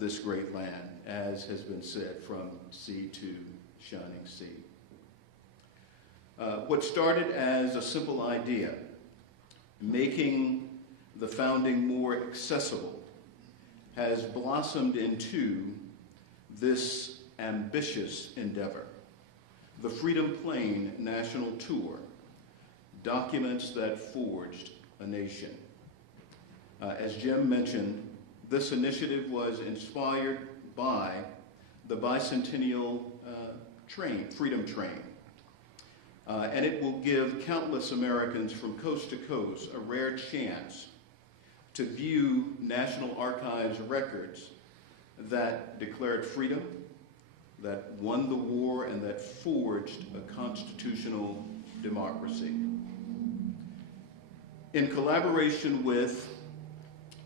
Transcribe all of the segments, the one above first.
this great land, as has been said, from sea to shining sea. What started as a simple idea, making the founding more accessible, has blossomed into this ambitious endeavor. The Freedom Plane National Tour, documents that forged a nation. As Jim mentioned, this initiative was inspired by the bicentennial Freedom Train. And it will give countless Americans from coast to coast a rare chance to view National Archives records that declared freedom, that won the war, and that forged a constitutional democracy. In collaboration with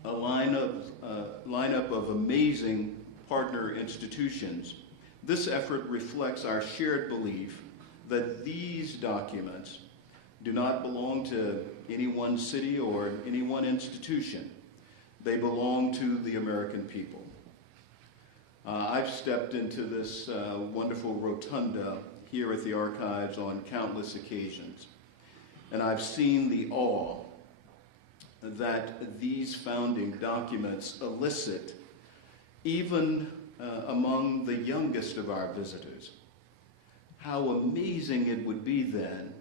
a lineup of amazing partner institutions, this effort reflects our shared belief that these documents do not belong to any one city or any one institution. They belong to the American people. I've stepped into this wonderful rotunda here at the Archives on countless occasions, and I've seen the awe that these founding documents elicit even among the youngest of our visitors. How amazing it would be then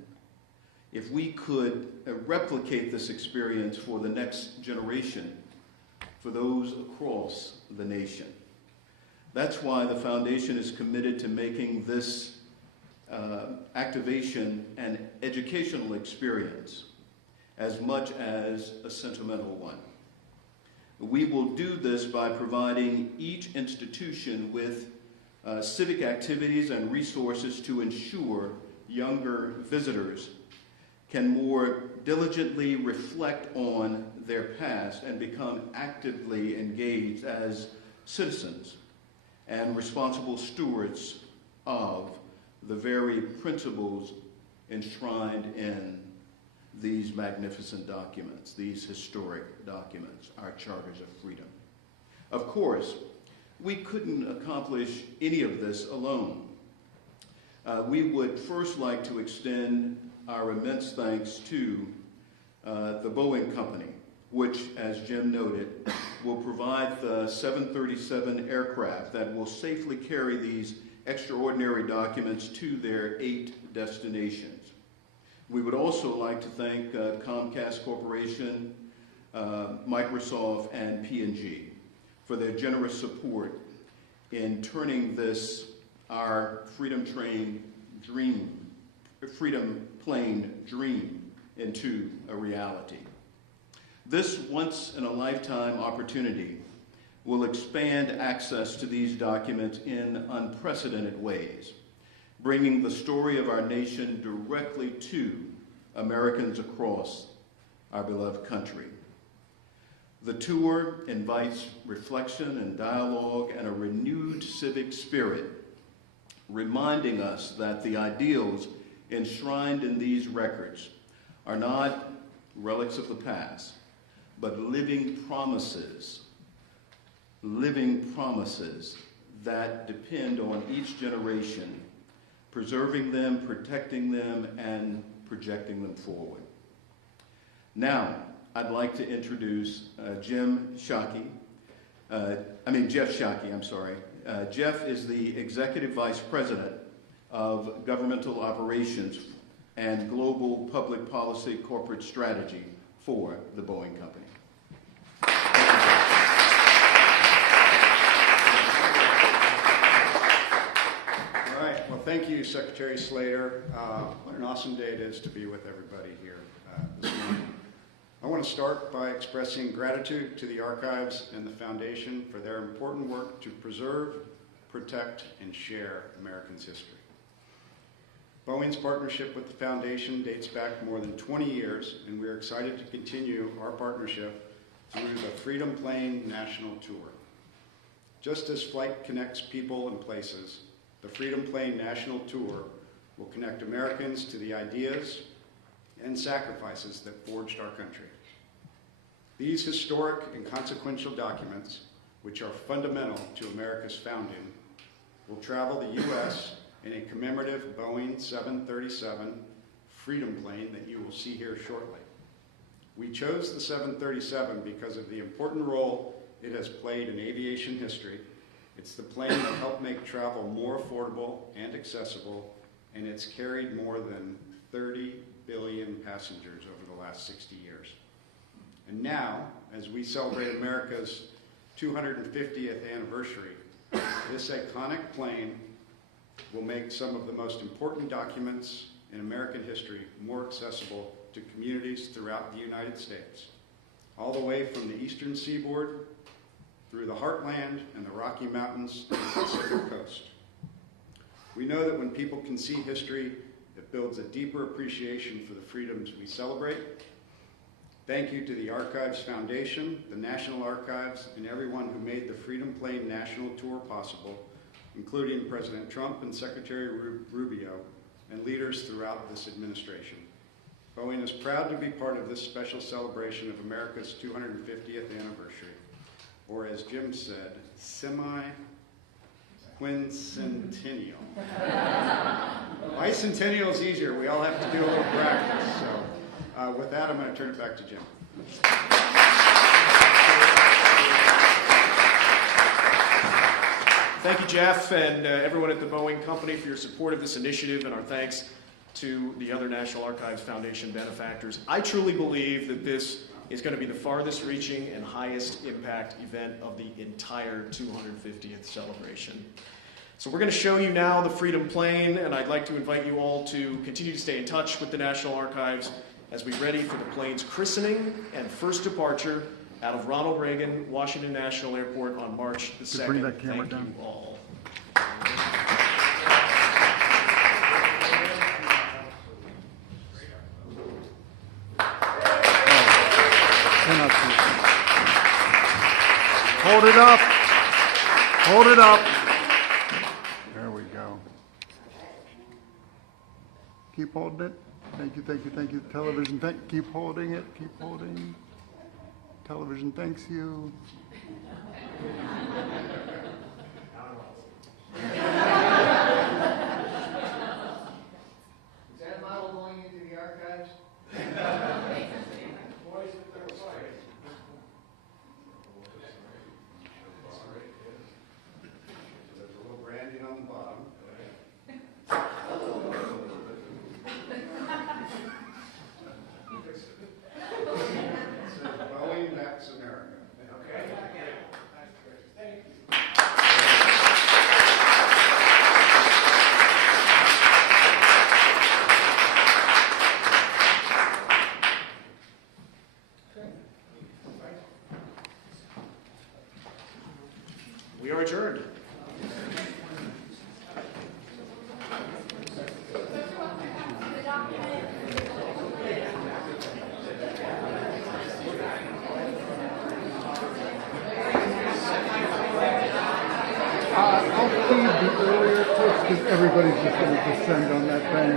if we could replicate this experience for the next generation, for those across the nation. That's why the Foundation is committed to making this activation an educational experience as much as a sentimental one. We will do this by providing each institution with civic activities and resources to ensure younger visitors can more diligently reflect on their past and become actively engaged as citizens and responsible stewards of the very principles enshrined in these magnificent documents, these historic documents, our charters of freedom. Of course, we couldn't accomplish any of this alone. We would first like to extend our immense thanks to the Boeing Company, which, as Jim noted, will provide the 737 aircraft that will safely carry these extraordinary documents to their 8 destinations. We would also like to thank Comcast Corporation, Microsoft, and P&G for their generous support in turning this, our Freedom Plane dream, into a reality. This once-in-a-lifetime opportunity will expand access to these documents in unprecedented ways, bringing the story of our nation directly to Americans across our beloved country. The tour invites reflection and dialogue and a renewed civic spirit, reminding us that the ideals enshrined in these records are not relics of the past, but living promises that depend on each generation, preserving them, protecting them, and projecting them forward. Now, I'd like to introduce Jeff Shockey, I'm sorry. Jeff is the Executive Vice President of Governmental Operations and Global Public Policy Corporate Strategy for the Boeing Company. All right, well, thank you, Secretary Slater. What an awesome day it is to be with everybody here this morning. I want to start by expressing gratitude to the Archives and the Foundation for their important work to preserve, protect, and share Americans' history. Boeing's partnership with the Foundation dates back more than 20 years, and we are excited to continue our partnership through the Freedom Plane National Tour. Just as flight connects people and places, the Freedom Plane National Tour will connect Americans to the ideas and sacrifices that forged our country. These historic and consequential documents which are fundamental to America's founding, will travel the U.S. in a commemorative Boeing 737 Freedom plane that you will see here shortly. We chose the 737 because of the important role it has played in aviation history. It's the plane that helped make travel more affordable and accessible, and it's carried more than 30 billion passengers over the last 60 years. And now, as we celebrate America's 250th anniversary, this iconic plane will make some of the most important documents in American history more accessible to communities throughout the United States, all the way from the eastern seaboard through the heartland and the Rocky Mountains to the Pacific coast. We know that when people can see history, it builds a deeper appreciation for the freedoms we celebrate. Thank you to the Archives Foundation, the National Archives, and everyone who made the Freedom Plane National Tour possible, including President Trump and Secretary Rubio, and leaders throughout this administration. Boeing is proud to be part of this special celebration of America's 250th anniversary, or as Jim said, semi-quincentennial. Bicentennial is easier. We all have to do a little practice. So with that, I'm going to turn it back to Jim. Thank you, Jeff, and everyone at the Boeing Company for your support of this initiative, and our thanks to the other National Archives Foundation benefactors. I truly believe that this is going to be the farthest reaching and highest impact event of the entire 250th celebration. So we're going to show you now the Freedom Plane, and I'd like to invite you all to continue to stay in touch with the National Archives as we ready for the plane's christening and first departure out of Ronald Reagan Washington National Airport on March the 2nd. Bring that camera Thank down. you all. Hold it up. Hold it up. There we go. Keep holding it. Thank you, thank you, thank you. Television, keep holding it. Keep holding. Television thanks you. Is that model going into the archives? There's a little branding on the bottom. It says Boeing, that's America. Okay. Thank you. We are adjourned. I'll feed the earlier clips because everybody's just going to descend on that thing.